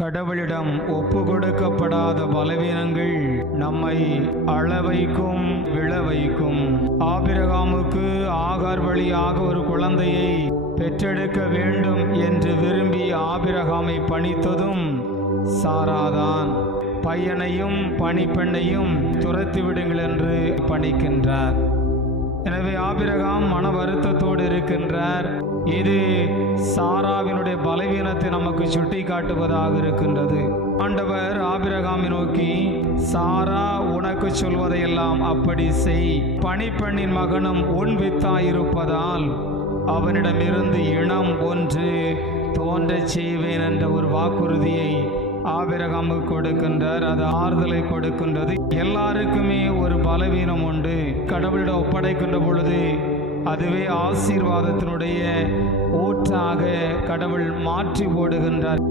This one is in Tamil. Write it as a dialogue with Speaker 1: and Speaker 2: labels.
Speaker 1: கடவுளிடம் ஒப்பு கொடுக்கப்படாத பலவீனங்கள் நம்மை அளவைக்கும் விழவைக்கும் ஆபிரகாமுக்கு ஆகார் வழியாக ஒரு குழந்தையை பெற்றெடுக்க வேண்டும் என்று விரும்பி ஆபிரகாமை பணித்ததும் சாராதான். பையனையும் பணிப்பெண்ணையும் துரத்தி விடுங்கள் என்று பணிக்கின்றார். எனவே ஆபிரகாம் மன வருத்தத்தோடு இருக்கின்றார். இது பலவீனத்தை நமக்கு சுட்டி காட்டுவதாக இருக்கின்றது. ஆண்டவர் ஆபிரகாமை நோக்கி சாரா உனக்கு சொல்வதையெல்லாம் அப்படி செய். பனிப்பெண்ணின் மகனும் உன் வித்தாயிருப்பதால் அவனிடமிருந்து இனம் ஒன்று தோன்றச் செய்வேன் என்ற ஒரு வாக்குறுதியை ஆபிரகாமுக்கு கொடுக்கின்றார். அது ஆறுதலை கொடுக்கின்றது. எல்லாருக்குமே ஒரு பலவீனம் உண்டு. கடவுளிடம் ஒப்படைக்கின்ற பொழுது அதுவே ஆசீர்வாதத்தினுடைய ஊற்றாக கடவுள் மாற்றி போடுகின்றார்.